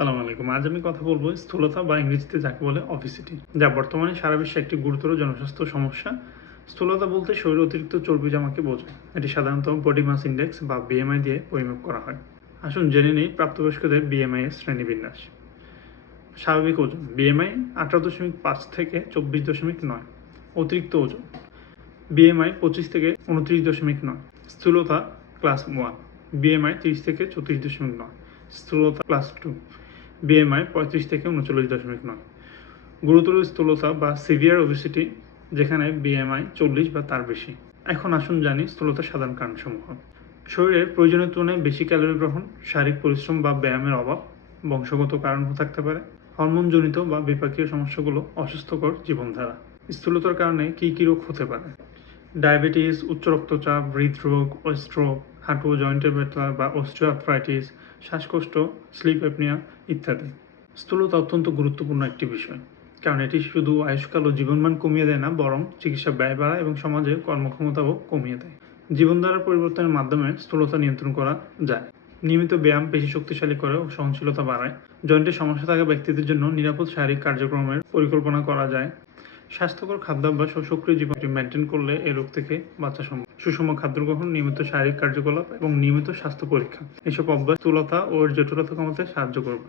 আসসালামু আলাইকুম। আজ আমি কথা বলব স্থূলতা বা ইংরেজিতে যাকে বলে ওবেসিটি, যা বর্তমানে সারা বিশ্বে একটি গুরুতর জনস্বাস্থ্য সমস্যা। স্থূলতা বলতে শরীরে অতিরিক্ত চর্বি জমাকে বোঝায়। এটি সাধারণত বডি মাস ইন্ডেক্স বা বিএমআই দিয়ে পরিমাপ করা হয়। আসুন জেনে নিই প্রাপ্তবয়স্কদের বিএমআই এর শ্রেণীবিন্যাস। স্বাভাবিক ওজন বিএমআই 18.5 থেকে 24.9। অতিরিক্ত ওজন বিএমআই 25 থেকে 29.9। স্থূলতা ক্লাস 1 বিএমআই 30 থেকে 34.9। স্থূলতা ক্লাস 2 বিএমআই 35 থেকে 39.9। গুরুতর স্থূলতা বা সিভিয়ার ওবেসিটি, যেখানে বিএমআই 40 বা তার বেশি। এখন আসুন জানি স্থূলতার সাধারণ কারণসমূহ। শরীরের প্রয়োজনের তুলনায় বেশি ক্যালোরি গ্রহণ, শারীরিক পরিশ্রম বা ব্যায়ামের অভাব, বংশগত কারণও থাকতে পারে, হরমোনজনিত বা বিপাকীয় সমস্যাগুলো, অস্বাস্থ্যকর জীবনধারা। স্থূলতার কারণে কী রোগ হতে পারে? ডায়াবেটিস, উচ্চ রক্তচাপ, হৃদরোগ ও স্ট্রোক, হাঁটু ও জয়েন্টের ব্যথা বা অস্টিওআর্থ্রাইটিস, শ্বাসকষ্ট, স্লিপ অ্যাপনিয়া ইত্যাদি। স্থূলতা অত্যন্ত গুরুত্বপূর্ণ একটি বিষয়, কারণ এটি শুধু আয়ুষ্কাল ও জীবনমান কমিয়ে দেয় না, বরং চিকিৎসা ব্যয় বাড়ায় এবং সমাজে কর্মক্ষমতাও কমিয়ে দেয়। জীবনধারার পরিবর্তনের মাধ্যমে স্থূলতা নিয়ন্ত্রণ করা যায়। নিয়মিত ব্যায়াম পেশি শক্তিশালী করে ও সহনশীলতা বাড়ায়। জয়েন্টের সমস্যা থাকা ব্যক্তিদের জন্য নিরাপদ শারীরিক কার্যক্রমের পরিকল্পনা করা যায়। স্বাস্থ্যকর খাদ্যাভ্যাস ও সক্রিয় জীবন মেনটেন করলে এই রোগ থেকে বাঁচা সম্ভব। সুষম খাদ্য গ্রহণ, নিয়মিত শারীরিক কার্যকলাপ এবং নিয়মিত স্বাস্থ্য পরীক্ষা, এসব অভ্যাস স্থূলতা ও এর জটিলতা কমাতে সাহায্য করবে।